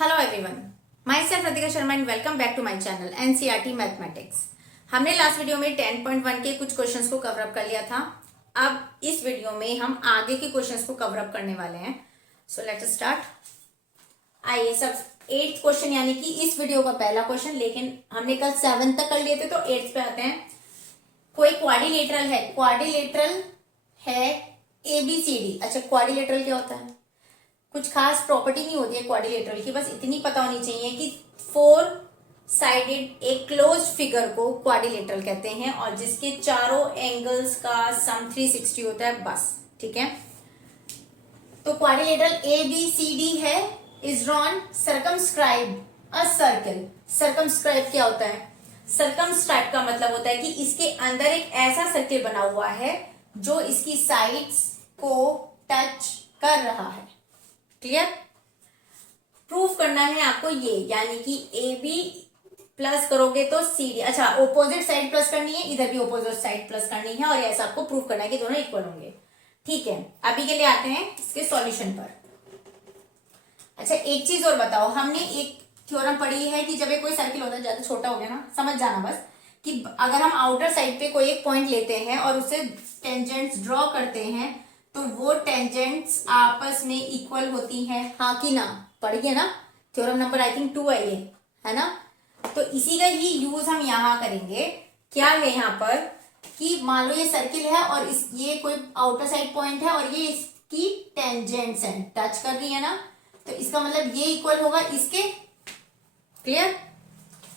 Hello everyone, myself Ratika Sharma and welcome back to my channel NCERT mathematics. हमने last video में 10.1 के कुछ questions को कवर अप कर लिया था। अब इस वीडियो में हम आगे के क्वेश्चंस को कवर अप करने वाले हैं। So let's start. आइए, सब 8th क्वेश्चन यानी कि इस वीडियो का पहला क्वेश्चन, लेकिन हमने कल 7 तक कर लिए थे तो 8th पे आते हैं। कोई क्वाड्रिलेटरल है एबीसीडी। अच्छा, क्वाड्रिलेटरल क्या होता है? कुछ खास प्रॉपर्टी नहीं होती है क्वाड्रिलेटरल की, बस इतनी पता होनी चाहिए कि 4 साइडेड एक क्लोज फिगर को क्वाड्रिलेटरल कहते हैं और जिसके चारों एंगल्स का सम 360 होता है, बस। ठीक है, तो क्वाड्रिलेटरल एबीसीडी है, is drawn circumscribe a circle. Circumscribe क्या होता है? सर्कमस्क्राइब का मतलब होता है कि इसके अंदर एक ऐसा सर्किल बना हुआ है जो इसकी साइड्स को टच कर रहा है। क्लियर? प्रूफ करना है आपको ये, यानी कि ए बी प्लस करोगे तो सी डी। अच्छा, ऑपोजिट साइड प्लस करनी है, इधर भी ऑपोजिट साइड प्लस करनी है और ऐसा आपको प्रूफ करना है कि दोनों इक्वल होंगे। ठीक है, अभी के लिए आते हैं इसके सॉल्यूशन पर। अच्छा, एक चीज और बताओ, हमने एक थ्योरम पढ़ी है कि जब कोई सर्किल होता है, ज्यादा छोटा हो गया ना, समझ जाना बस, कि अगर हम आउटर साइड पे कोई एक पॉइंट लेते हैं और उसे टेंजेंट्स ड्रॉ करते हैं तो वो टेंजेंट्स आपस में इक्वल होती हैं, हाँ कि ना? पढ़िए ना, थ्योरम नंबर आई थिंक 2 है ये, है ना? तो इसी का ही यूज हम यहाँ करेंगे। क्या है यहाँ पर कि मान लो ये सर्किल है और ये कोई आउटर साइड पॉइंट है और ये इसकी टेंजेंट्स हैं, टच कर रही है ना, तो इसका मतलब ये इक्वल होगा इसके। क्लियर?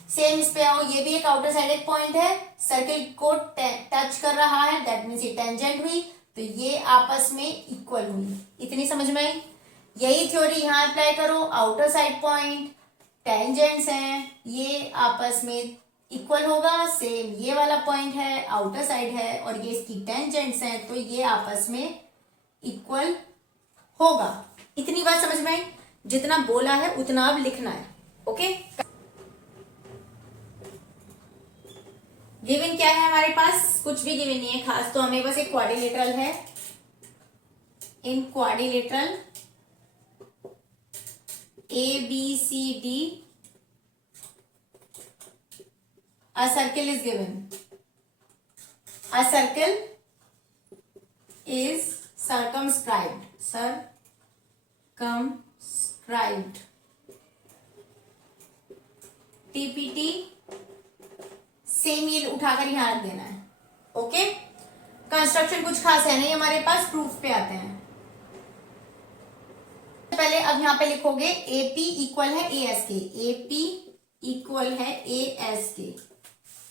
सेम इस पे आओ, ये भी एक आउटर साइड एक पॉइंट है, सर्किल को टच कर रहा है, दैट मीन्स ये टेंजेंट हुई, तो ये आपस में इक्वल हुई। इतनी समझ में आई? यही थ्योरी यहां अप्लाई करो। आउटर साइड पॉइंट, टेंजेंट्स हैं, ये आपस में इक्वल होगा। सेम ये वाला पॉइंट है, आउटर साइड है और ये इसकी टेंजेंट्स हैं, तो ये आपस में इक्वल होगा। इतनी बात समझ में आई? जितना बोला है उतना अब लिखना है। ओके, गिवन क्या है हमारे पास? कुछ भी गिवन नहीं है खास, तो हमें बस एक क्वाड्रिलेटरल है। In quadrilateral A B C D a circle is given. A circle is circumscribed. Circumscribed, TPT. Same ये उठाकर यहां रख देना है। ओके, कंस्ट्रक्शन कुछ खास है नहीं हमारे पास, प्रूफ पे आते हैं। पहले अब यहां पे लिखोगे एपी इक्वल है ए एस के। एपी इक्वल है ए एस के।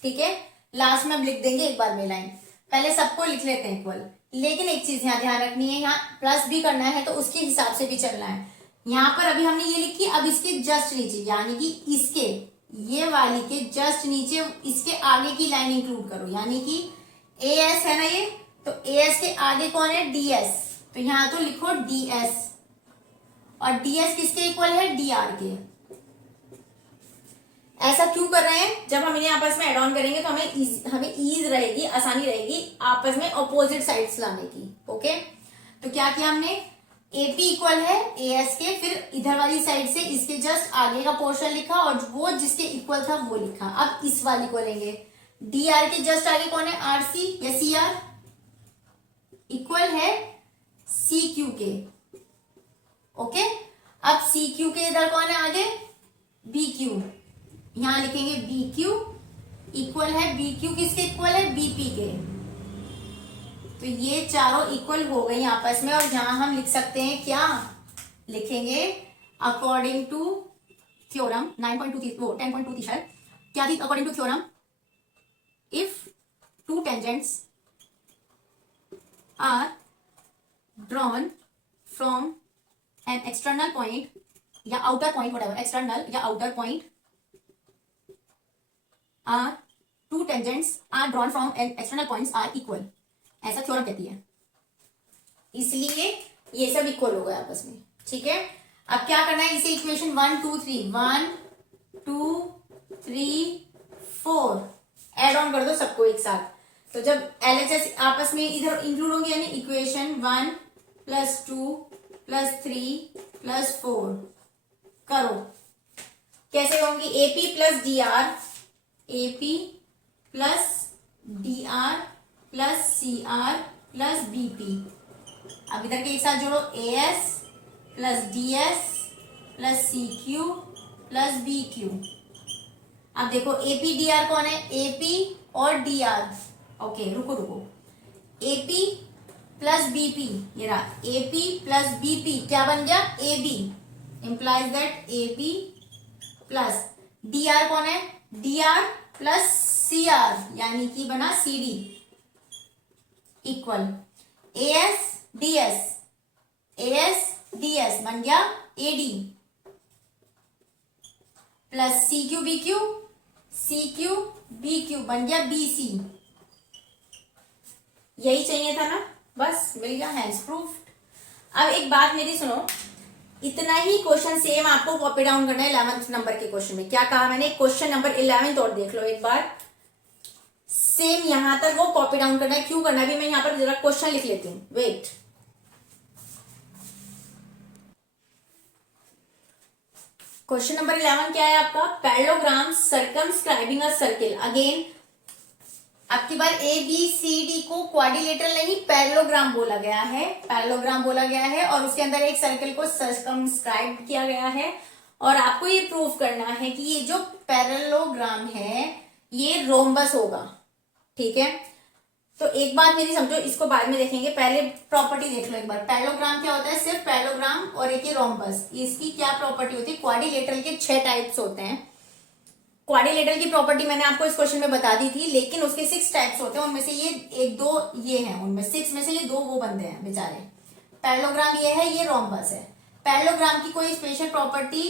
ठीक है, लास्ट में अब लिख देंगे एक बार में लाइन। पहले सबको लिख लेते हैं इक्वल, लेकिन एक चीज यहाँ ध्यान रखनी है, यहाँ प्लस भी करना है तो उसके हिसाब से भी चलना है। यहाँ पर अभी हमने ये लिखी, अब इसके जस्ट नीचे यानी कि इसके ये वाली के जस्ट नीचे इसके आगे की लाइन इंक्लूड करो, यानी कि ए एस है ना ये, तो ए एस के आगे कौन है? डी एस, तो यहां तो लिखो डी एस। और डी एस किसके इक्वल है? डी आर के। ऐसा क्यों कर रहे हैं? जब हम इन्हें आपस में एड ऑन करेंगे तो हमें ईज रहेगी, आसानी रहेगी आपस में ऑपोजिट साइड्स लाने की। ओके, तो क्या किया हमने? एपी इक्वल है ए एस के, फिर इधर वाली साइड से इसके जस्ट आगे का पोर्शन लिखा और वो जिसके इक्वल था वो लिखा। अब इस वाली को लेंगे, डी आर के जस्ट आगे कौन है? आर सी या सी आर, इक्वल है सी क्यू के। ओके, अब सी क्यू के इधर कौन है आगे? B Q. यहां लिखेंगे बी क्यू इक्वल है, बी क्यू किसके इक्वल है? बीपी के। तो ये चारों इक्वल हो गई आपस में और यहां हम लिख सकते हैं, क्या लिखेंगे? अकॉर्डिंग टू थ्योरम 10.2 थी शायद, क्या थी? According to theorem, if two tangents are drawn from an external point या आउटर पॉइंट, व्हाटएवर, एक्सटर्नल या outer point, are two tangents are drawn from an external points are equal, ऐसा theorem कहती है। इसलिए ये सब इक्वल हो गए आपस में। ठीक है, अब क्या करना है? इसे इक्वेशन 1 2 3 4 एड ऑन कर दो सबको एक साथ। तो जब एलएचएस आपस में इधर इंक्लूड होंगे, यानी इक्वेशन 1 + 2 + 3 + 4 करो, AP plus D R, AP plus D R plus C R plus BP, अब इधर के एक साथ जोड़ो, A S plus D S plus C Q plus B Q. अब देखो एपी डी आर कौन है, एपी और डी आर, ओके रुको रुको, एपी प्लस बीपी, ये रहा एपी प्लस बीपी, क्या बन गया, A B, implies that AP plus D R कौन है, D R plus C R, यानी कि बना C D equal A S D S, A S D S बन गया A D plus C Q B Q, C Q B Q बन गया B C. यही चाहिए था ना, बस मिल गया, हैंड्स प्रूफ्ड। अब एक बात मेरी सुनो, इतना ही क्वेश्चन सेम आपको कॉपी डाउन करना है 11th नंबर के क्वेश्चन में। क्या कहा मैंने, क्वेश्चन नंबर 11 और देख लो एक बार, सेम यहां तक वो कॉपी डाउन करना है। क्यों करना है, अभी मैं यहां पर जरा क्वेश्चन लिख लेती हूँ, वेट। क्वेश्चन नंबर 11 क्या है आपका, पैरेललोग्राम सर्कमस्क्राइबिंग अ सर्किल। अगेन आपकी बार ए बी सी डी को क्वाड्रिलेटरल नहीं पैरेललोग्राम बोला गया है, पैरेललोग्राम बोला गया है, और उसके अंदर एक सर्किल को सर्कमस्क्राइब किया गया है। और आपको ये प्रूव करना है कि ये जो पैरेललोग्राम है ये रोम्बस होगा, ठीक है। तो एक बात मेरी समझो, इसको बाद में देखेंगे, पहले प्रॉपर्टी देख लो एक बार। पैरेललोग्राम क्या होता है, सिर्फ पैरेललोग्राम और एक ये रोम्बस, इसकी क्या प्रॉपर्टी होती है, क्वाड्रिलेटरल के 6 टाइप्स होते हैं। क्वाड्रिलेटरल की प्रॉपर्टी मैंने आपको इस क्वेश्चन में बता दी थी, लेकिन उसके 6 टाइप्स होते हैं, उनमें से ये 1-2 ये हैं, उनमें 6 में से ये 2 वो बंदे हैं बेचारे। पैरेललोग्राम ये है, ये रोम्बस है। पैरेललोग्राम की कोई स्पेशल प्रॉपर्टी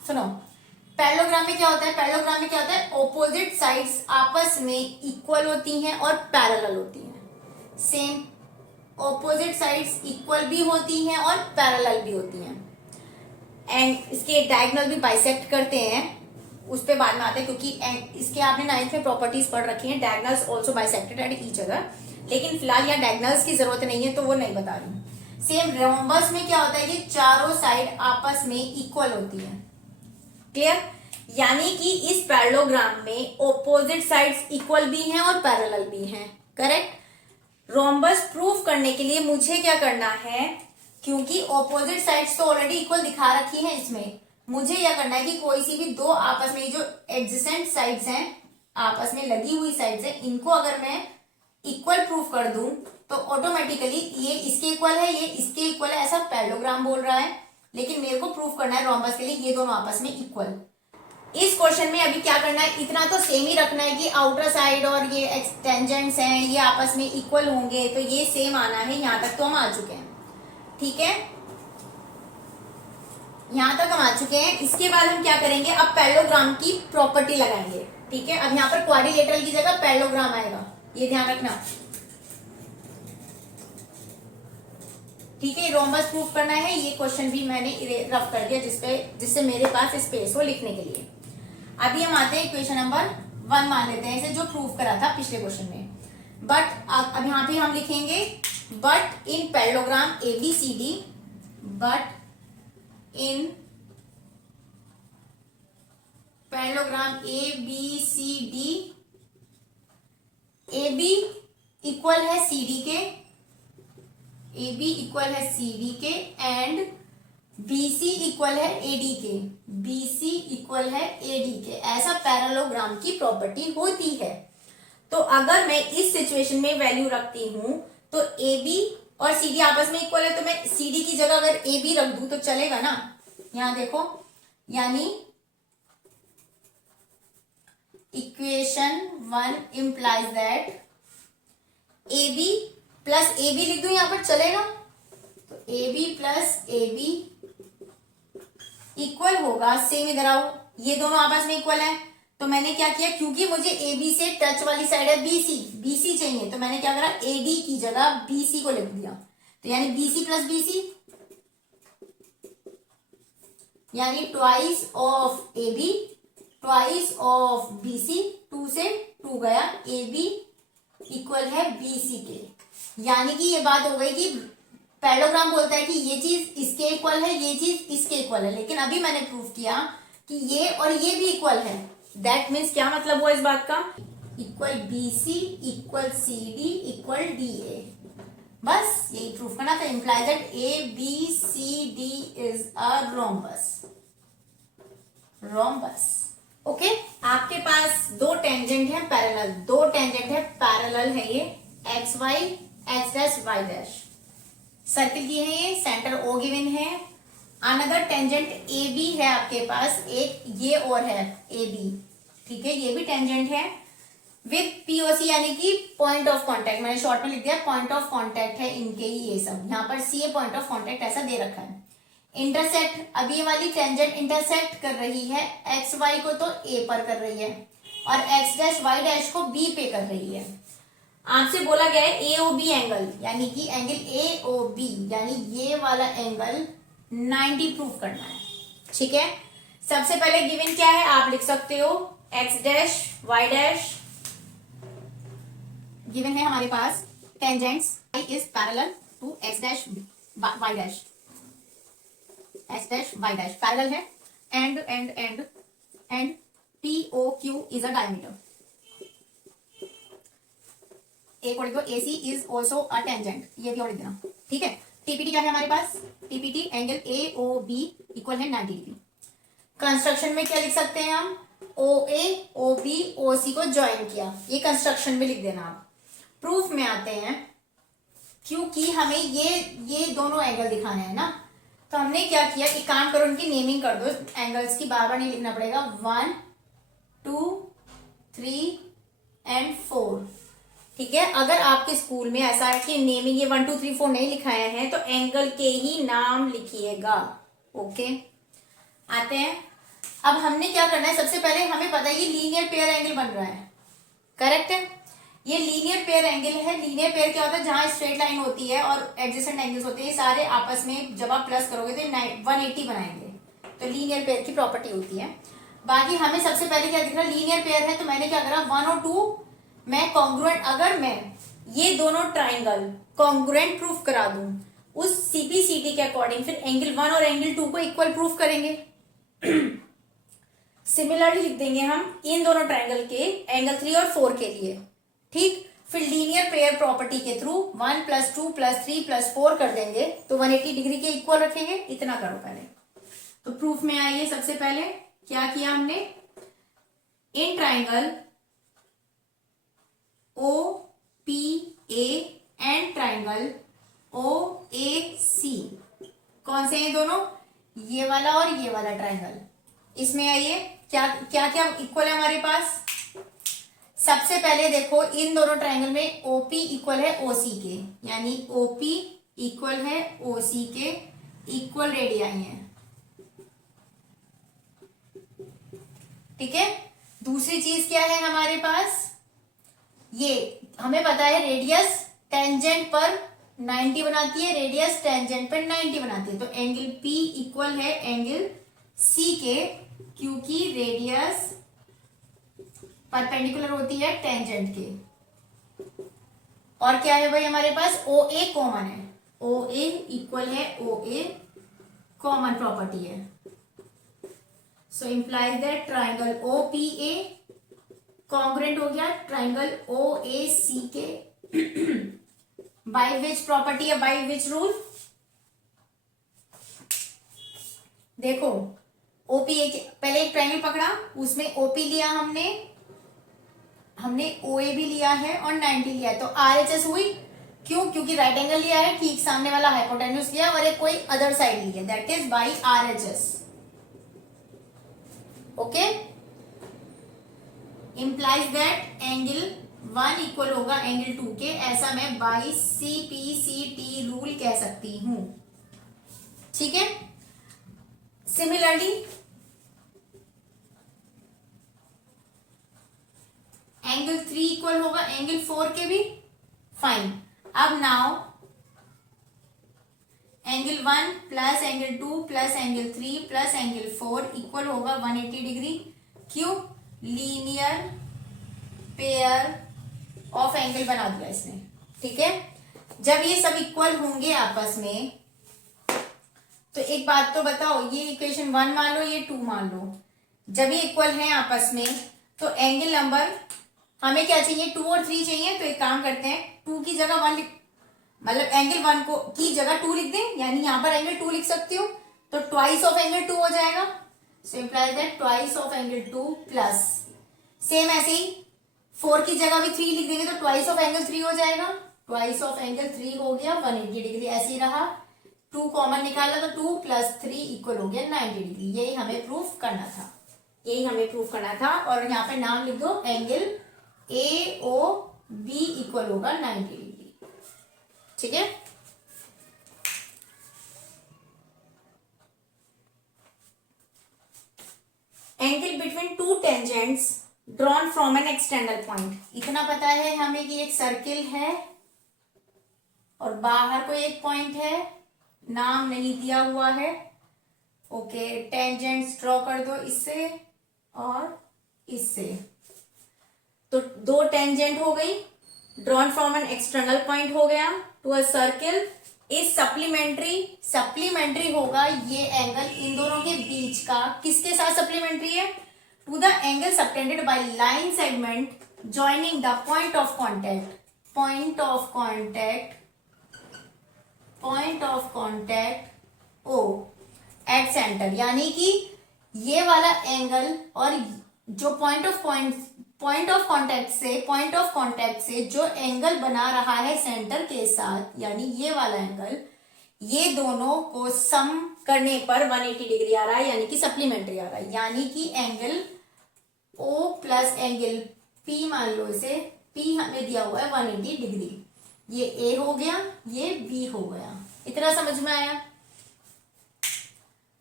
सुनो, पैरेललोग्राम में क्या होता है, पैरेललोग्राम में क्या होता है, ऑपोजिट साइड्स आपस में इक्वल होती हैं और पैरेलल होती हैं। सेम ऑपोजिट साइड्स इक्वल भी होती हैं और पैरेलल भी होती हैं, एंड इसके डायगोनल भी बाइसेक्ट करते हैं, उस पे बाद में आते हैं, क्योंकि इसके आपने 9th में प्रॉपर्टीज पढ़ रखी हैं, diagonals also bisected at each other, लेकिन फिलहाल यहाँ डायगोनल्स की जरूरत नहीं है तो वो नहीं बता रही। सेम रोम्बस में क्या होता है, ये चारों साइड आपस में इक्वल होती है, क्लियर। यानी कि इस पैरेललोग्राम में ऑपोजिट साइड्स इक्वल भी हैं और पैरेलल भी हैं, करेक्ट। रोम्बस प्रूफ करने के लिए मुझे क्या करना है, क्योंकि ऑपोजिट साइड्स तो ऑलरेडी इक्वल दिखा रखी हैं इसमें, मुझे यह करना है कि कोई सी भी 2 आपस में जो एडजेसेंट साइड्स हैं, आपस में लगी हुई साइड्स हैं, इनको अगर मैं इक्वल प्रूफ कर दूं तो ऑटोमेटिकली ये इसके इक्वल है, ये इसके इक्वल है, ऐसा पैरेललोग्राम बोल रहा है। लेकिन मेरे को प्रूफ करना है रोम्बस के लिए ये दोनों आपस में इक्वल। इस क्वेश्चन में अभी क्या करना है, इतना तो सेम ही रखना है कि आउटर साइड और ये एक्सटेंजेंट्स हैं ये आपस में इक्वल होंगे, तो ये सेम आना है। यहां तक तो हम आ चुके हैं, ठीक है, यहां तक हम आ चुके हैं। इसके बाद हम क्या करेंगे, अब पैरेललोग्राम की प्रॉपर्टी लगाएंगे, ठीक है। अब यहाँ पर क्वाड्रिलेटरल की जगह पैरेललोग्राम आएगा, ये ध्यान रखना, ठीक है। रोम्बस प्रूफ करना है, ये क्वेश्चन भी मैंने रफ कर दिया जिससे मेरे पास स्पेस हो लिखने के लिए। अभी हम आते हैं क्वेश्चन नंबर 1 मान लेते हैं इसे, जो प्रूफ करा था पिछले क्वेश्चन में। बट अब यहाँ पे हम लिखेंगे but in parallelogram ABCD, but in parallelogram ABCD, AB equal है CD के, AB इक्वल है CD के, एंड BC इक्वल है AD के, BC इक्वल है AD के, ऐसा पैरेललोग्राम की प्रॉपर्टी होती है। तो अगर मैं इस सिचुएशन में वैल्यू रखती हूं तो AB और CD आपस में इक्वल है, तो मैं CD की जगह अगर AB रख दूं तो चलेगा ना। यहां देखो, यानी equation 1 implies that AB plus AB लिख दूं यहां पर, चलेगा। तो AB प्लस AB इक्वल होगा, सेम इधर आओ, ये दोनों आपस में इक्वल है, तो मैंने क्या किया, क्योंकि मुझे AB से टच वाली साइड है BC चाहिए, तो मैंने क्या करा, AD की जगह BC को लिख दिया, तो यानी BC प्लस BC, यानी twice of AB twice of BC, 2 से 2 गया, AB इक्वल है BC के। यानी कि ये बात हो गई कि पैरेललोग्राम बोलता है कि ये चीज इसके इक्वल है, ये चीज इसके इक्वल है, लेकिन अभी मैंने प्रूफ किया कि ये और ये भी इक्वल है, दैट मीन्स क्या मतलब हुआ इस बात का, equal BC equal CD equal DA। बस यही प्रूफ करना था। Imply that ABCD is a rhombus. Rhombus okay. आपके पास दो टेंजेंट है पैरेलल, दो टेंजेंट है पैरेलल है, ये XY X dash Y dash circle की है, ये सेंटर O गिवन है। अनदर टेंजेंट AB है आपके पास, एक ये और है AB, ठीक है, ये भी टेंजेंट है विद POC यानी कि पॉइंट ऑफ कांटेक्ट, मैंने शॉर्ट में लिख दिया पॉइंट ऑफ कांटेक्ट है इनके ही, ये सब यहाँ पर CA पॉइंट ऑफ कांटेक्ट ऐसा दे रखा है। इंटरसेक्ट, अब ये वाली टेंजेंट इंटरसेक्ट कर रही है XY को तो A पर कर रही है और X डैश Y डैश को B पे कर रही है। आपसे बोला गया है AOB एंगल, यानी कि एंगल AOB यानी ये वाला एंगल 90 प्रूफ करना है, ठीक है। सबसे पहले गिवन क्या है आप लिख सकते हो, X dash Y dash given है हमारे पास, tangents I is parallel to X dash Y डैश, X dash Y dash parallel है, and POQ is a diameter. एक और लिख दो AC is also a tangent, ये भी और लिख देना, ठीक है। TPT क्या है हमारे पास, TPT एंगल AOB इक्वल है 90 डिग्री। कंस्ट्रक्शन में क्या लिख सकते हैं हम, OA OB OC को ज्वाइन किया, ये कंस्ट्रक्शन में लिख देना आप। प्रूफ में आते हैं, क्योंकि हमें ये दोनों एंगल दिखाने हैं ना, तो हमने क्या किया, एक काम करो उनकी नेमिंग कर दो एंगल्स की, बार बार नहीं लिखना पड़ेगा। 1 2 3 एंड 4, ठीक है। अगर आपके स्कूल में ऐसा है कि नेमिंग ये 1 2 3 4 नहीं लिखाया है तो एंगल के ही नाम लिखिएगा, ओके। आते हैं, अब हमने क्या करना है, सबसे पहले हमें पता है ये लीनियर पेयर एंगल बन रहा है, करेक्ट है। ये लीनियर पेयर एंगल है। लीनियर पेयर क्या होता है, जहां स्ट्रेट लाइन होती है और एडजेसेंट एंगल्स होते हैं, ये सारे आपस में जब आप प्लस करोगे तो 180 बनाएंगे, तो लीनियर पेयर की प्रॉपर्टी होती है। बाकी हमें सबसे पहले क्या दिख रहा है, लीनियर पेयर है, तो मैंने क्या करा, 1 और 2 मैं कॉन्ग्रुएंट, अगर मैं ये दोनों ट्राइंगल कॉन्ग्रुएंट प्रूफ करा दूं उस CPCD के अकॉर्डिंग, फिर एंगल 1 और एंगल 2 को इक्वल प्रूफ करेंगे। सिमिलरली लिख देंगे हम इन दोनों ट्राइंगल के एंगल 3 और 4 के लिए, ठीक। फिर लीनियर पेयर प्रॉपर्टी के थ्रू 1 + 2 + 3 + 4 कर देंगे तो 180 डिग्री के इक्वल रखेंगे। इतना करो पहले, तो प्रूफ में आइए। सबसे पहले क्या किया हमने, in triangle OPA and triangle OAC, कौन से हैं दोनों, ये वाला और ये वाला ट्राइंगल, इसमें आइए क्या क्या क्या इक्वल है हमारे पास। सबसे पहले देखो इन दोनों ट्राइंगल में OP इक्वल है OC के, यानी OP इक्वल है OC के, इक्वल रेडियाई है, ठीक है। दूसरी चीज क्या है हमारे पास, ये हमें पता है रेडियस टेंजेंट पर 90 बनाती है, रेडियस टेंजेंट पर 90 बनाती है, तो एंगल P इक्वल है एंगल C के, क्योंकि रेडियस परपेंडिकुलर होती है टेंजेंट के। और क्या है भाई हमारे पास, OA कॉमन है, OA इक्वल है OA, कॉमन प्रॉपर्टी है। So implies that triangle OPA congruent हो गया ट्राइंगल OAC के, बाय विच प्रॉपर्टी है, बाय विच रूल। देखो OPA के पहले एक ट्राइंगल पकड़ा, उसमें OP लिया हमने OA भी लिया है और 90 लिया है, तो RHS हुई, क्यों, क्योंकि राइट एंगल लिया है, ठीक सामने वाला हाइपोटेन्यूज लिया और एक कोई अदर साइड लिया, that is by RHS, okay. Implies that angle 1 equal होगा एंगल 2 के, ऐसा मैं बाई CPCT रूल कह सकती हूं, ठीक है। सिमिलरली एंगल 3 इक्वल होगा एंगल 4 के भी, फाइन। अब now angle 1 plus angle 2 plus angle 3 plus angle 4 equal होगा 180 डिग्री, क्यों, लीनियर पेयर ऑफ एंगल बना दिया इसने, ठीक है। जब ये सब इक्वल होंगे आपस में, तो एक बात तो बताओ, ये इक्वेशन 1 मान लो, ये 2 मान लो, जब ये इक्वल है आपस में तो एंगल नंबर हमें क्या चाहिए, 2 और 3 चाहिए। तो एक काम करते हैं, 2 की जगह 1 मतलब एंगल 1 को की जगह 2 लिख दें, यानी यहां पर एंगल 2 लिख सकती हूँ, तो ट्वाइस ऑफ एंगल 2 हो जाएगा। सो implies that twice of angle 2 plus same ऐसे ही 4 की जगह भी 3 लिख देंगे तो ट्वाइस ऑफ एंगल 3 हो जाएगा। ट्वाइस ऑफ एंगल 3 हो गया 180 डिग्री, ऐसे ही रहा। 2 कॉमन निकाला तो 2 प्लस 3 इक्वल हो गया 90 डिग्री। यही हमें प्रूफ करना था, यही हमें प्रूफ करना था। और यहाँ पे नाम लिख दो, angle A O B equal होगा 90 डिग्री। ठीक है, angle between two tangents drawn from an external point. इतना पता है हमें कि एक सर्किल है और बाहर कोई एक पॉइंट है, नाम नहीं दिया हुआ है। ओके, टेंजेंट्स ड्रॉ कर दो इससे और इससे। तो 2 टेंजेंट हो गई, drawn from an external point हो गया to a circle is supplementary होगा ये एंगल इन दोनों के बीच का। किसके साथ सप्लीमेंट्री है, to the angle subtended by line segment joining the point of contact O at centre. यानी कि ये वाला एंगल और जो पॉइंट ऑफ कॉन्टैक्ट से जो एंगल बना रहा है सेंटर के साथ, यानी ये वाला एंगल, ये दोनों को सम करने पर 180 डिग्री आ रहा है, यानी कि सप्लीमेंट्री आ रहा है। यानी कि angle O plus angle P, मान लो इसे पी हमें दिया हुआ है 180 डिग्री। ये ए हो गया, ये बी हो गया। इतना समझ में आया?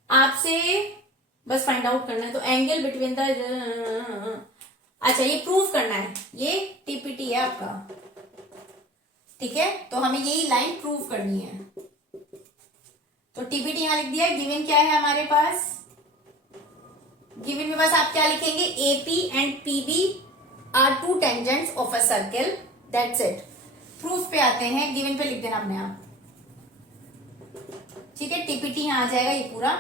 आपसे बस फाइंड आउट करना है। तो एंगल बिटवीन द, अच्छा ये प्रूफ करना है, ये टीपीटी है आपका, ठीक है। तो हमें यही लाइन प्रूफ करनी है। तो टीपीटी यहां लिख दिया। गिवन क्या है हमारे पास, गिवन में बस आप क्या लिखेंगे, AP and PB are 2 tangents of a circle, that's it. Proof पे आते हैं, गिवन पे लिख देना अपने आप, ठीक है। टीपीटी यहां आ जाएगा ये पूरा।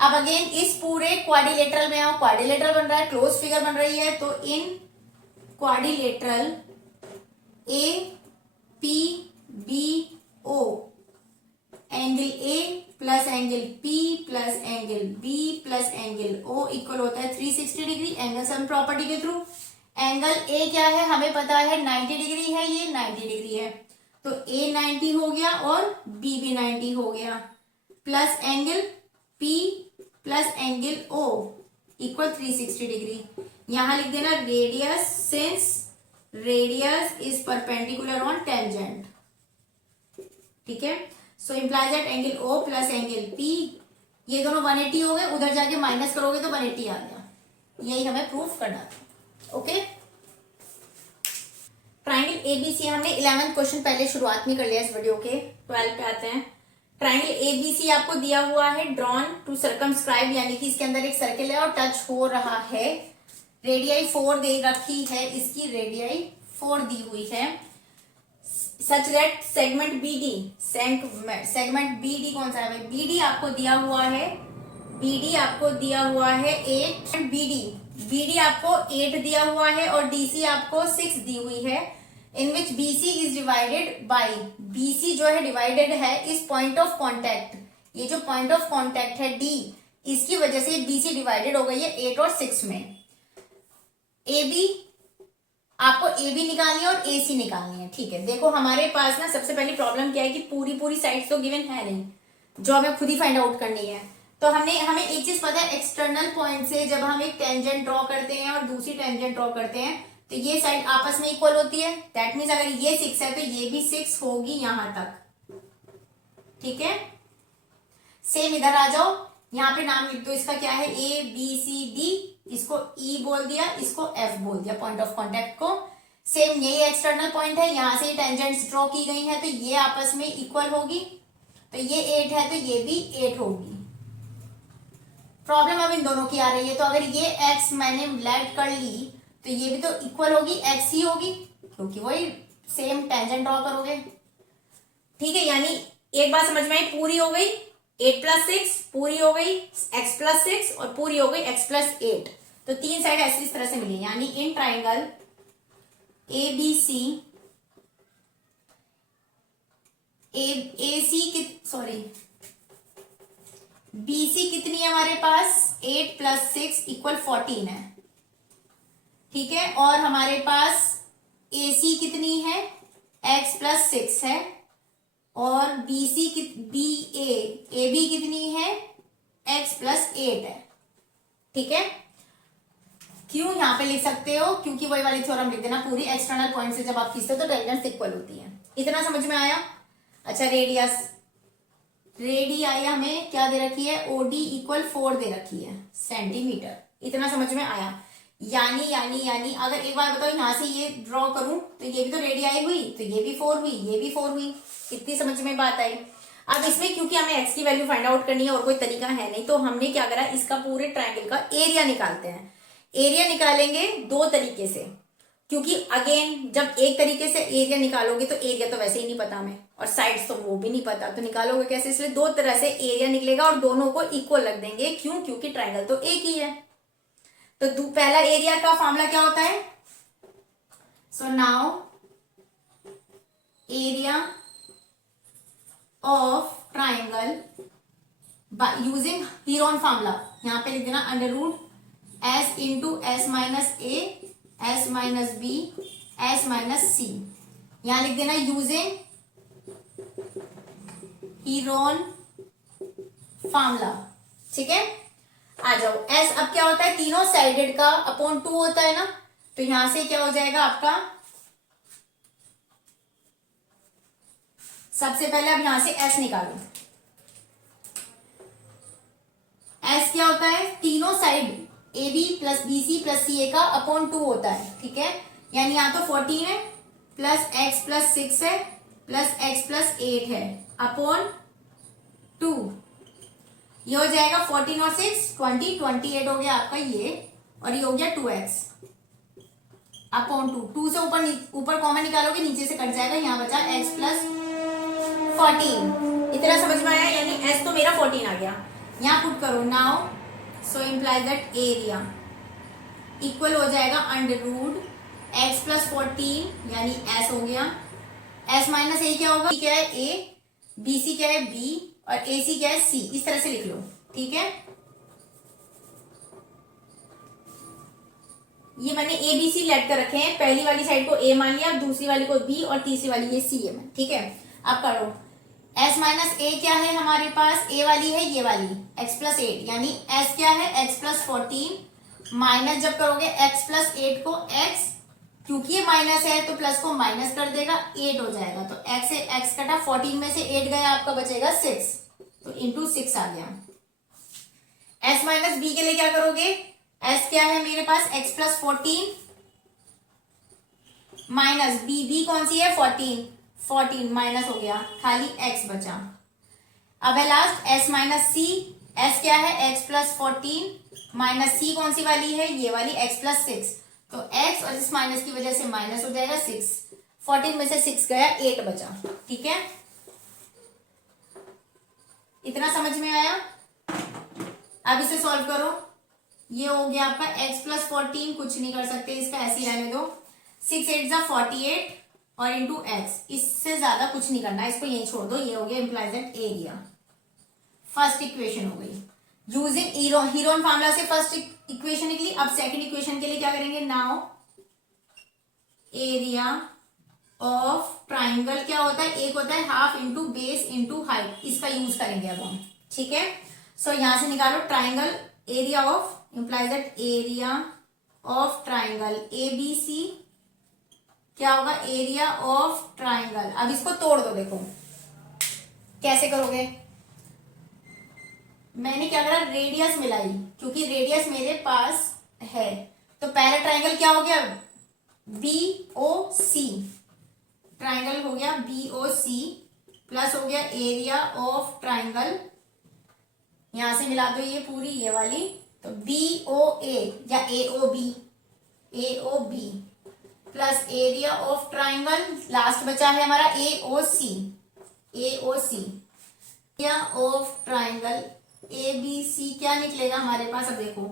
अब अगेन इस पूरे क्वाड्रिलेटरल में आओ, क्वाड्रिलेटरल बन रहा है, क्लोज फिगर बन रही है। तो in quadrilateral A P B O, angle A plus angle P plus angle B plus angle O equal होता है 360 डिग्री एंगल सम प्रॉपर्टी के थ्रू। एंगल ए क्या है हमें पता है 90 डिग्री है, ये 90 डिग्री है, तो ए 90 हो गया और बी भी 90 हो गया, plus angle P plus angle O equal 360 degree. यहां लिख देना radius, since radius is perpendicular on tangent, ठीक है। So implies that angle O plus angle P, ये दोनों 180 हो गए, उधर जाके माइनस करोगे तो 180 आ गया। यही हमें प्रूफ करना था, ओके। ट्राइंगल एबीसी हमने 11th क्वेश्चन पहले शुरुआत में कर लिया इस वीडियो के। 12 पे आते हैं। ट्राइंगल एबीसी आपको दिया हुआ है, ड्रॉन टू सर्कमस्क्राइब, यानी कि इसके अंदर एक सर्किल है और टच हो रहा है। रेडियाई 4 दे रखी है, इसकी रेडियाई 4 दी हुई है। Such that segment BD, segment BD कौन सा है भाई, बीडी आपको दिया हुआ है, बीडी आपको दिया हुआ है 8, बीडी आपको 8 दिया हुआ है और डीसी आपको 6 दी हुई है। In which BC is divided by, BC जो है डिवाइडेड है इस पॉइंट ऑफ कॉन्टैक्ट, ये जो पॉइंट ऑफ कॉन्टैक्ट है डी, इसकी वजह से बीसी डिवाइडेड हो गई है 8 और 6 में। एबी आपको एबी निकालनी है और एसी निकालनी है, ठीक है। देखो हमारे पास ना सबसे पहली प्रॉब्लम क्या है कि पूरी साइड्स तो गिवन है नहीं, जो हमें खुद ही फाइंड आउट करनी है। तो हमें एक चीज पता है, एक्सटर्नल पॉइंट से जब हम एक टेंजेंट ड्रॉ करते हैं और दूसरी टेंजेंट ड्रॉ करते हैं तो ये साइड आपस में इक्वल होती है। दैट मीन्स अगर ये 6 है तो ये भी 6 होगी यहां तक, ठीक है। सेम इधर आ जाओ, यहाँ पे नाम लिख दो, इसका क्या है ए बी सी डी, इसको ई बोल दिया, इसको एफ बोल दिया पॉइंट ऑफ कॉन्टैक्ट को। सेम यही एक्सटर्नल पॉइंट है, यहां से टेंजेंट्स ड्रॉ की गई है तो ये आपस में इक्वल होगी, तो ये 8 है तो ये भी 8 होगी। प्रॉब्लम अब इन दोनों की आ रही है, तो अगर ये x मैंने लेट कर ली तो ये भी तो इक्वल होगी, x ही होगी, क्योंकि वही सेम टेंजेंट ड्रॉ करोगे, ठीक है। यानी एक बात समझ में आई, पूरी हो गई 8+6 पूरी हो गई x+6 और पूरी हो गई x+8। तो तीन साइड ऐसी इस तरह से मिली, यानी इन ट्राइंगल ABC BC कितनी है हमारे पास, 8+6 = 14 है, ठीक है। और हमारे पास AC कितनी है, x+6 है, और AB कितनी है, x+8 है, ठीक है। क्यों यहां पे लिख सकते हो, क्योंकि वही वाली थ्योरम लिख देना, पूरी एक्सटर्नल पॉइंट से जब आप खींचते हो तो टेंजेंट्स इक्वल होती है। इतना समझ में आया। अच्छा, रेडी आया, हमें क्या दे रखी है, OD = 4 दे रखी है सेंटीमीटर। इतना समझ में आया। यानी अगर एक बार बताओ यहां से ये ड्रॉ करूं तो ये भी तो रेडियाई हुई, तो ये भी 4 हुई, ये भी 4 हुई। इतनी समझ में बात आई। अब इसमें क्योंकि हमें x की वैल्यू फाइंड आउट करनी है और कोई तरीका है नहीं, तो हमने क्या करा, इसका पूरे ट्राइंगल का एरिया निकालते हैं। एरिया निकालेंगे दो तरीके से, क्योंकि अगेन जब एक तरीके से एरिया निकालोगे तो एरिया तो वैसे ही नहीं पता हमें, और साइड्स तो वो भी नहीं पता, तो निकालोगे कैसे, इसलिए दो तरह से एरिया निकलेगा और दोनों को इक्वल रख देंगे। क्यों, क्योंकि ट्राइंगल तो एक ही है। तो पहला एरिया का फॉर्मूला क्या होता है, so now area of triangle by using Heron formula, यहां पे लिख देना √S × S - A S - B S - C, यहां लिख देना यूजिंग हीरोन फॉर्मूला, ठीक है। आ जाओ, S अब क्या होता है, तीनों साइडेड का अपॉन 2 होता है ना, तो यहां से क्या हो जाएगा आपका, सबसे पहले अब यहां से S निकालो। S क्या होता है, तीनों साइड AB + BC + CA का अपॉन 2 होता है, ठीक है। यानी यहां तो 14 है प्लस x+6 है प्लस x+8 है अपॉन 2, ये हो जाएगा 14 और 6 20, 28 हो गया आपका ये, और ये हो गया 2x अपॉन 2 से ऊपर कॉमन निकालोगे नीचे से कट जाएगा, यहाँ बचा x+14। इतना समझ में आया, यानी s तो मेरा 14 आ गया। यहाँ पुट करो now, so implies that area equal हो जाएगा √x+14 यानी s हो गया, s - a क्या होगा, क्या है a, BC क्या है b, और AC क्या है C, इस तरह से लिख लो, ठीक है। ये मैंने ABC लेट कर रखे हैं, पहली वाली साइड को A मान लिया, दूसरी वाली को B और तीसरी वाली ये C है, ठीक है। अब करो, S - A क्या है हमारे पास, A वाली है ये वाली x+8, यानी S क्या है x+14 माइनस, जब करोगे x+8 को x, क्योंकि ये माइनस है तो प्लस को माइनस कर देगा, 8 हो जाएगा, तो x से x कटा, 14 में से 8 गया, आपका बचेगा 6, तो इंटू 6 आ गया। S - B के लिए क्या करोगे, S क्या है मेरे पास x+14 माइनस B कौन सी है 14 माइनस हो गया, खाली x बचा। अब है लास्ट S - C, S क्या है x+14 माइनस C कौन सी वाली है, ये वाली x+6, तो x और इस माइनस की वजह से माइनस हो जाएगा 6, 14 में से 6 गया, 8 बचा, ठीक है। इतना समझ में आया। अब इसे सॉल्व करो, ये हो गया आपका x+14, कुछ नहीं कर सकते इसका, ऐसे ही रहने दो, 6 8 = 48 और इंटू x, इससे ज्यादा कुछ नहीं करना, इसको यही छोड़ दो, ये हो गया implies that area. First equation हो गई, यूजिंग हीरोन फार्मूला से फर्स्ट इक्वेशन निकली। अब सेकंड इक्वेशन के लिए क्या करेंगे, नाउ एरिया ऑफ ट्राइंगल क्या होता है, एक होता है half into base into height, इसका यूज करेंगे अब हम, ठीक है। सो यहां से निकालो triangle area of, implies that area of triangle ABC क्या होगा, एरिया ऑफ ट्राइंगल। अब इसको तोड़ दो, देखो कैसे करोगे, मैंने क्या करा, रेडियस मिलाई, क्योंकि रेडियस मेरे पास है, तो पहला ट्राइंगल क्या हो गया, BOC, ट्राइंगल हो गया BOC प्लस हो गया एरिया ऑफ ट्राइंगल, यहां से मिला दो ये पूरी ये वाली, तो BOA या AOB plus area of triangle, last बचा है हमारा AOC, area of triangle A B C क्या निकलेगा हमारे पास? अब देखो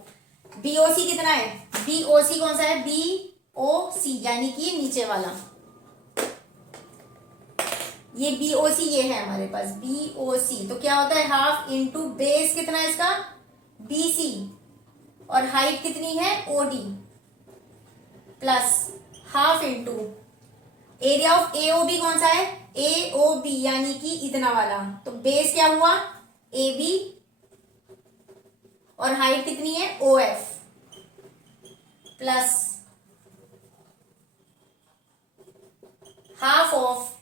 बीओसी कितना है, बीओसी कौन सा है, बीओसी यानी कि नीचे वाला, ये बीओसी ये है हमारे पास बीओसी। तो क्या होता है हाफ इंटू बेस कितना है इसका बीसी, और हाइट कितनी है OD, plus half into area of AOB कौन सा है एओबी यानी कि इतना वाला, तो बेस क्या हुआ एबी और हाइट कितनी है of, plus half of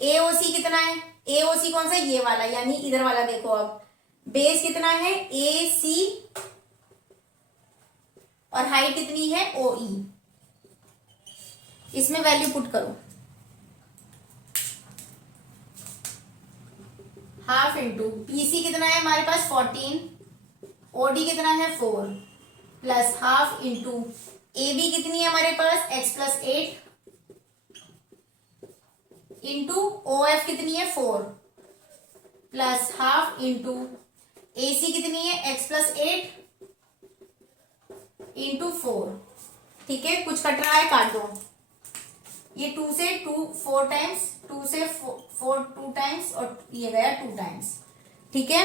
AOC कितना है, एओसी कौन सा है ये वाला यानी इधर वाला, देखो अब बेस कितना है ए सी और हाइट कितनी है ओई, इसमें वैल्यू पुट करो, हाफ इंटू पीसी कितना है हमारे पास 14, ओडी कितना है 4, प्लस हाफ इंटू एबी कितनी है हमारे पास x plus 8 into O F कितनी है 4, plus half into A C कितनी है x प्लस 8 इंटू 4। ठीक है, कुछ कट रहा है काट दो, ये 2 से 2 4 टाइम्स, 2 से 4 2 टाइम्स और ये गया 2 टाइम्स। ठीक है,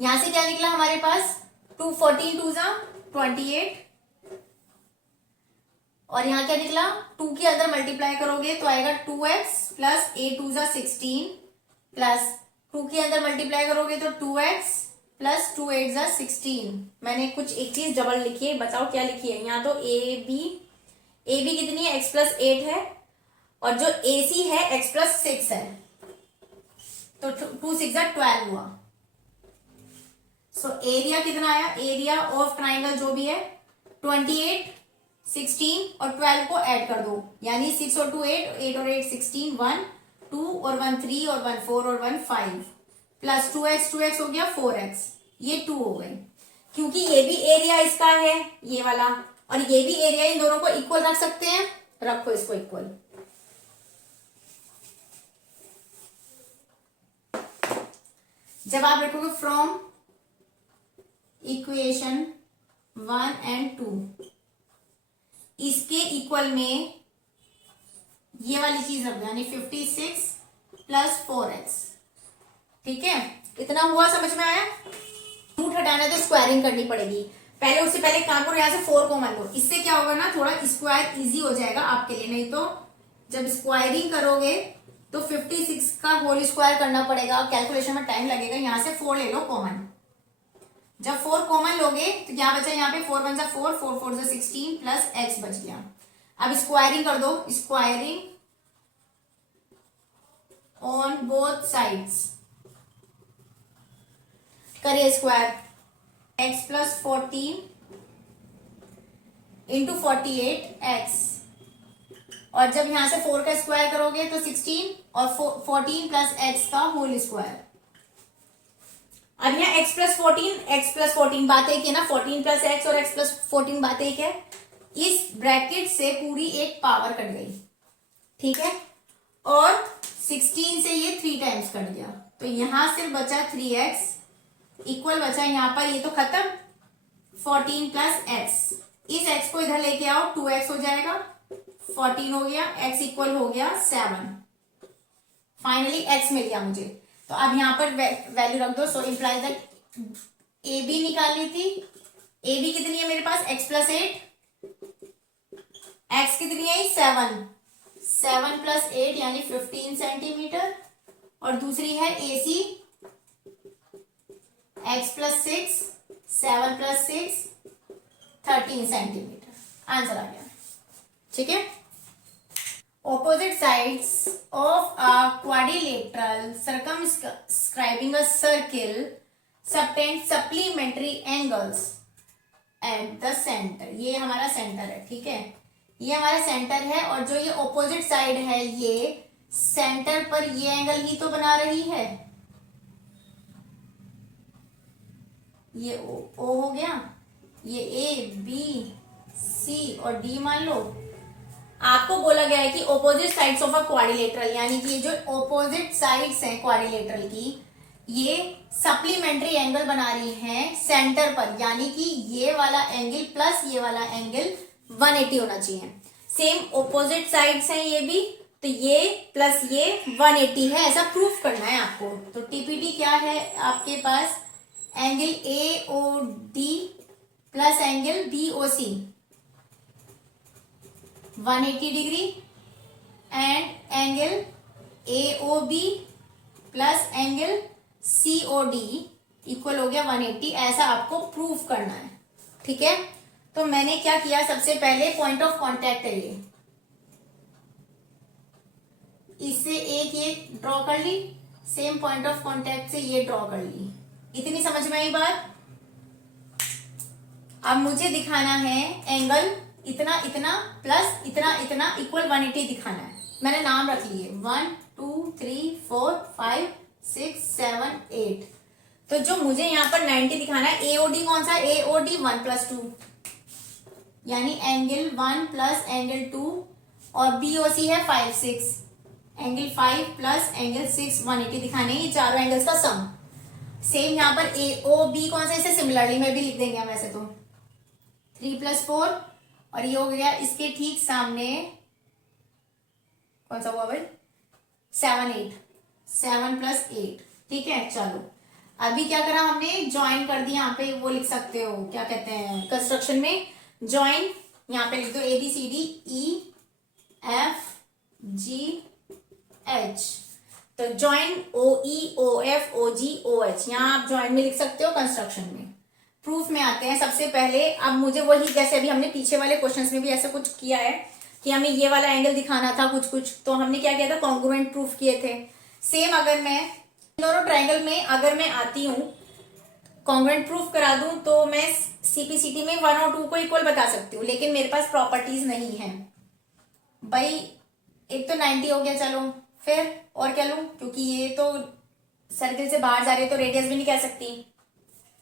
यहां से क्या निकला हमारे पास 2 14 2 जा 28 और यहाँ क्या निकला 2 के अंदर मल्टीप्लाई करोगे तो आएगा 2x प्लस ए 2 जा 16 प्लस 2 के अंदर मल्टीप्लाई करोगे तो 2x प्लस 2 8 जा 16। मैंने कुछ एक चीज डबल लिखी है, बताओ क्या लिखी है यहाँ, तो ए बी कितनी है x प्लस 8 है और जो ए सी है x प्लस 6 है, तो 2 6 जा 12 हुआ। सो एरिया कितना आया, एरिया ऑफ ट्राइंगल जो भी है 28 16 और 12 को ऐड कर दो, यानी 6 और 2 8, 8 और 8 16, 1 2 और 1 3 और 1 4 और 1 5 प्लस 2x हो गया 4x, ये 2 हो गई। क्योंकि ये भी एरिया इसका है ये वाला और ये भी एरिया, इन दोनों को इक्वल रख सकते हैं, रखो इसको इक्वल। जब आप रखोगे फ्रॉम इक्वेशन 1 एंड 2 इसके इक्वल में ये वाली चीज रख दो, यानी 56 प्लस 4x। ठीक है, इतना हुआ, समझ में आया? रूट हटाना तो स्क्वायरिंग करनी पड़ेगी, पहले उससे पहले काम करो, यहाँ से 4 कॉमन लो, इससे क्या होगा ना थोड़ा स्क्वायर इजी हो जाएगा आपके लिए, नहीं तो जब स्क्वायरिंग करोगे तो 56 का होल स्क्वायर करना पड़ेगा, कैलकुलेशन में टाइम लगेगा। यहाँ से 4 ले लो कॉमन, जब 4 कॉमन लोगे तो क्या बचा यहाँ पे 4 1 जा 4 4 4 जा 16 प्लस x बच गया। अब स्क्वायरिंग कर दो, स्क्वायरिंग ऑन बोथ साइड्स, करिए square, x plus 14 into 48x, और जब यहां से 4 का स्क्वायर करोगे तो 16 और 14 प्लस x का होल स्क्वायर। अब यहाँ x प्लस 14 बात एक है ना, 14 प्लस x और x प्लस 14 बात एक है, इस ब्रैकेट से पूरी एक पावर कट गई। ठीक है, और 16 से ये 3 टाइम्स कट गया, तो यहां सिर्फ बचा 3x इक्वल बचा, यहाँ पर ये तो खत्म 14 प्लस x, इस x को इधर लेके आओ 2x हो जाएगा, 14 हो गया, x इक्वल हो गया 7, फाइनली x मिल गया मुझे। तो अब यहाँ पर वैल्यू रख दो, so implies that A B निकालनी थी, ए बी कितनी है मेरे पास x प्लस 8, x कितनी है 7 प्लस 8 यानी 15 सेंटीमीटर, और दूसरी है A C x plus 6 7 plus 6 13 centimetre, answer आ गया। ठीक है, opposite sides of a quadrilateral circumscribing a circle subtend supplementary angles at the center, ये हमारा सेंटर है। ठीक है, ये हमारा सेंटर है, और जो ये ऑपोजिट साइड है ये सेंटर पर ये एंगल ही तो बना रही है, ये O हो गया, ये A B C और D मान लो, आपको बोला गया है कि opposite sides of a quadrilateral, यानी कि जो ऑपोजिट साइड्स हैं क्वाड्रिलेटरल की, ये सप्लीमेंट्री एंगल बना रही हैं सेंटर पर, यानी कि ये वाला एंगल प्लस ये वाला एंगल 180 होना चाहिए। सेम ऑपोजिट साइड्स हैं ये भी, तो ये प्लस ये 180 है, ऐसा प्रूफ करना है आपको। तो टीपीटी क्या है आपके पास, angle AOD plus angle BOC 180 degree and angle AOB plus angle COD equal हो गया 180, ऐसा आपको प्रूफ करना है। ठीक है, तो मैंने क्या किया, सबसे पहले पॉइंट ऑफ कांटेक्ट है ये, इससे एक ये ड्रॉ कर ली, सेम पॉइंट ऑफ कांटेक्ट से ये ड्रॉ कर ली। इतनी समझ में आई बात। अब मुझे दिखाना है एंगल इतना इतना प्लस इतना इतना इक्वल 180 दिखाना है। मैंने नाम रख लिए 1 2 3 4 5 6 7 8। तो जो मुझे यहाँ पर 90 दिखाना है, एओडी कौन सा, एओडी 1 + 2, यानी एंगल 1 प्लस एंगल 2, और बीओसी है 5 6, एंगल 5 प्लस एंगल 6 180 दिखाने, ये चारों एंगल्स का सम। सेम यहाँ पर एओबी कौन सा, इसे सिमिलरली में भी लिख देंगे हम वैसे तो 3 + 4, और ये हो गया इसके ठीक सामने कौन सा हुआ भाई, 7 8, 7 + 8। ठीक है, चलो अभी क्या करा हमने, ज्वाइन कर दिया। यहाँ पे वो लिख सकते हो, क्या कहते हैं कंस्ट्रक्शन में ज्वाइन, यहाँ पे लिख दो ABCD EF GH, तो join OE OF OG OH, यहाँ आप ज्वाइन में लिख सकते हो, कंस्ट्रक्शन में। प्रूफ में आते हैं सबसे पहले। अब मुझे वही, जैसे अभी हमने पीछे वाले क्वेश्चंस में भी ऐसा कुछ किया है कि हमें ये वाला एंगल दिखाना था कुछ कुछ, तो हमने क्या किया था, कॉन्ग्रुएंट प्रूफ किए थे। सेम अगर मैं दोनों ट्राइंगल में अगर मैं आती हूँ कॉन्ग्रुएंट प्रूफ करा दूं, तो मैं CPCT में 1 और 2 को इक्वल बता सकती हूँ, लेकिन मेरे पास प्रॉपर्टीज नहीं है भाई। एक तो 90 हो गया, चलो फिर और क्या लूं, क्योंकि ये तो सर्किल से बाहर जा रही है तो रेडियस भी नहीं कह सकती।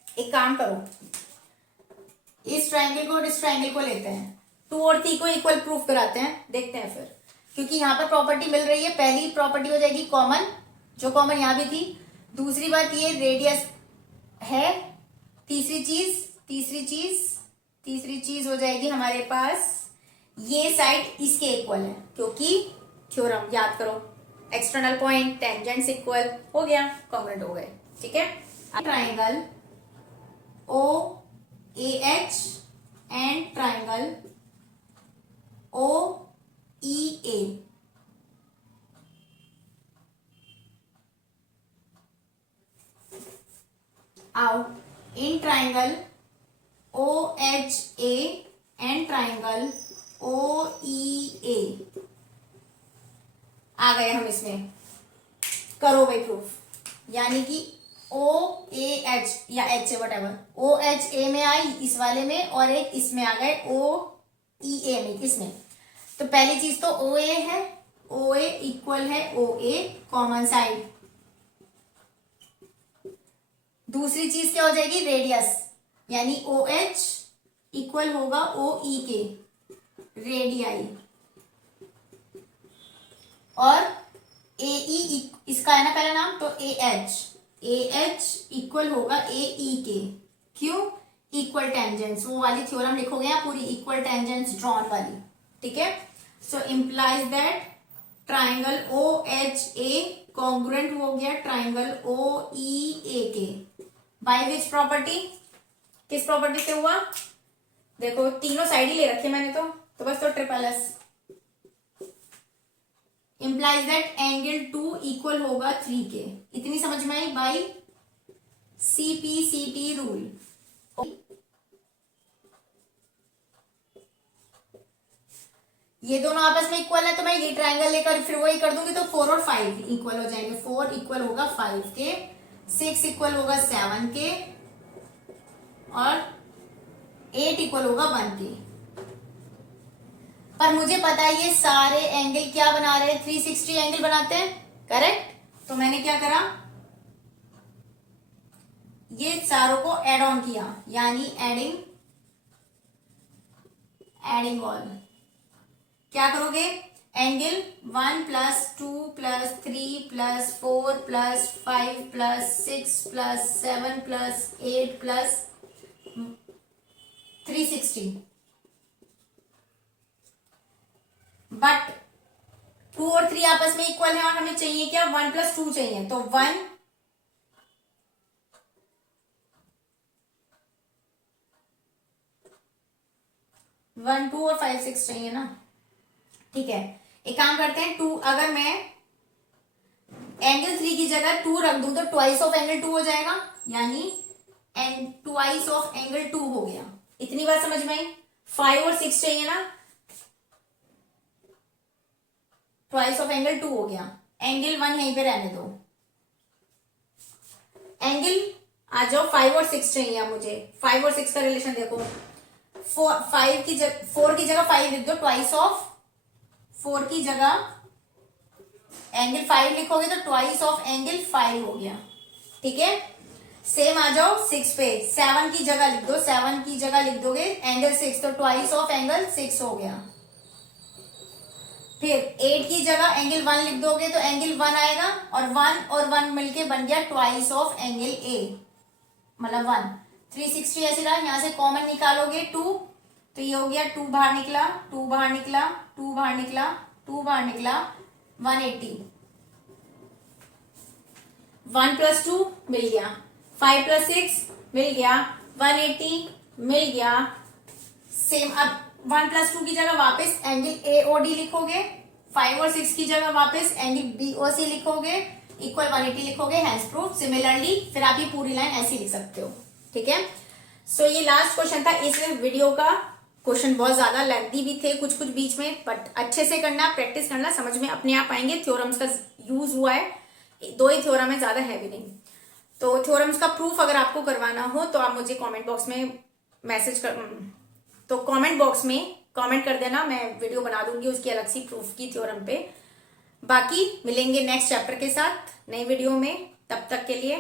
एक काम करो, इस ट्राइंगल को और इस ट्राइंगल को लेते हैं, 2 और 3 को इक्वल प्रूफ कराते हैं, देखते हैं फिर, क्योंकि यहाँ पर प्रॉपर्टी मिल रही है। पहली प्रॉपर्टी हो जाएगी कॉमन, जो कॉमन यहाँ भी थी। दूसरी बात ये रेडियस है। तीसरी चीज हो जाएगी हमारे पास, ये साइड इसके इक्वल है, क्योंकि थ्योरम याद करो, एक्सटर्नल पॉइंट टेंजेंट्स इक्वल, हो गया, कॉन्ग्रुएंट हो गए। ठीक है, triangle OAH and triangle OEA, आओ in triangle OHA and triangle OEA, आ गए हम इसमें, करो भाई प्रूफ। यानी कि OAH या H वटेवर, OHA में आई इस वाले में, और एक इसमें आ गए OEA में, इसमें। तो पहली चीज तो OA है, OA इक्वल है OA कॉमन साइड। दूसरी चीज क्या हो जाएगी, रेडियस, यानी OH इक्वल होगा OE के रेडियाई, और AE इसका है ना पहला नाम, तो AH इक्वल होगा AE के। क्यों, इक्वल टेंजेंट्स, वो वाली थ्योरम लिखोगे या पूरी इक्वल टेंजेंट्स ड्रॉन वाली। ठीक है, so implies that triangle OHA congruent हो गया ट्राइंगल OEA के, बाय विच प्रॉपर्टी, किस प्रॉपर्टी से हुआ, देखो तीनों साइड ही ले रखे मैंने तो बस तो triple S, implies that angle 2 equal होगा 3 के। इतनी समझ में आई, बाई CPCT रूल। ये दोनों आपस में इक्वल है, तो मैं ये ट्राइंगल लेकर फिर वही कर दूंगी, तो 4 और 5 इक्वल हो जाएंगे। 4 इक्वल होगा 5 के, 6 इक्वल होगा 7 के, और 8 इक्वल होगा 1 के। पर मुझे पता है ये सारे एंगल क्या बना रहे हैं, 360 एंगल बनाते हैं, करेक्ट। तो मैंने क्या करा, ये चारों को एड ऑन किया, यानी एडिंग ऑल। क्या करोगे, angle 1 plus 2 plus 3 plus 4 plus 5 plus 6 plus 7 plus 8 plus 360, but 2 और 3 आपस में इक्वल है और हमें चाहिए क्या, 1 प्लस 2 चाहिए, तो 1 1 2 और 5 6 चाहिए ना। ठीक है, एक काम करते हैं, 2 अगर मैं एंगल 3 की जगह 2 रख दूं तो ट्वाइस ऑफ एंगल 2 हो जाएगा, यानी ट्वाइस ऑफ एंगल 2 हो गया। इतनी बात समझ में आई। 5 और 6 चाहिए ना, ट्वाइस ऑफ एंगल 2 हो गया। एंगल 1 यहीं पे रहने दो, एंगल आ जाओ 5 और 6 चाहिए। अब मुझे 5 और 6 का रिलेशन देखो, 4 की जगह 5 लिख दो, ट्वाइस ऑफ 4 की जगह एंगल 5 लिखोगे तो ट्वाइस ऑफ एंगल 5 हो गया। ठीक है, सेम आ जाओ 6 पे, 7 की जगह लिख दो, 7 की जगह लिख दोगे एंगल 6 तो ट्वाइस ऑफ एंगल 6 हो गया। फिर 8 की जगह एंगल 1 लिख दोगे तो एंगल 1 आएगा, और 1 मिलके बन गया ट्वाइस ऑफ एंगल ए, मतलब 1। 360 ऐसे रहा, यहां से कॉमन निकालोगे 2, तो ये हो गया 2 बाहर निकला, 2 बाहर निकला, 2 बाहर निकला, 2 बाहर निकला, 180। 1 प्लस 2 मिल गया, 5 प्लस 6 मिल गया, 180 मिल गया। सेम अब 1 प्लस 2 की जगह वापस एंगल ए ओ डी लिखोगे, 5 और 6 की जगह वापस एंगल बी ओ सी लिखोगे, इक्वल 180 लिखोगे, हैंस प्रूफ। सिमिलरली फिर आप ये पूरी लाइन ऐसी लिख सकते हो। ठीक है, सो ये लास्ट क्वेश्चन था इस वीडियो का। क्वेश्चन बहुत ज्यादा लेंथी भी थे कुछ कुछ बीच में, बट अच्छे से करना, प्रैक्टिस करना, समझ में अपने आप आएंगे। थ्योरम्स का यूज हुआ है, 2 ही थ्योरम है, ज्यादा है भी नहीं। तो थ्योरम्स का प्रूफ अगर आपको करवाना हो तो आप मुझे कमेंट बॉक्स में कमेंट बॉक्स में कमेंट कर देना, मैं वीडियो बना दूंगी उसकी अलग सी प्रूफ की थ्योरम पे। बाकी मिलेंगे नेक्स्ट चैप्टर के साथ नई वीडियो में, तब तक के लिए